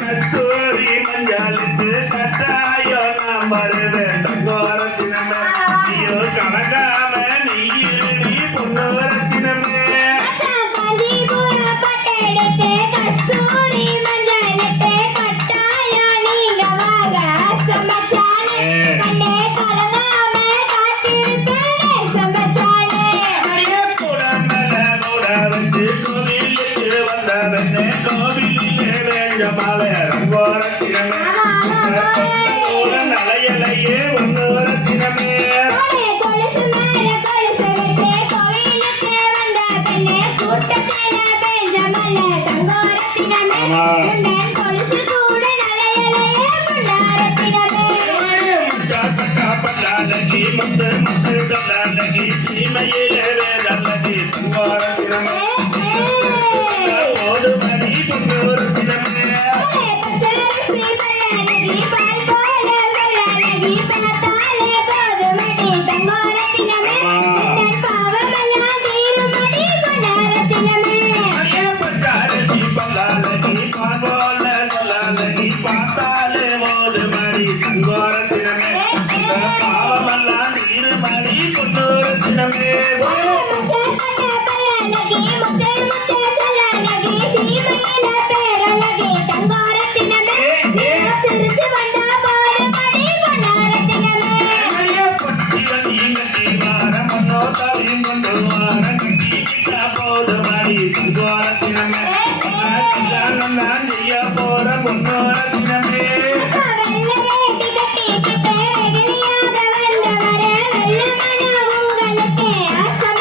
கஸ்தூரி மஞ்சளுக்கு கட்டாயோ நாம் வர வேண்டும். கோரத்தினம் ஐயோ கணக்காம நீ பொண்ணு முத்து முத்து சொல்லாலகி சீமையில வேலகி தங்காரத்தினமே போது மணி பொன்னூறு திருமணி கொண்டோர தினமே காலமெல்லாம் திருமணி கொண்டோர தினமே போற பொன்னோர தினமே Yes,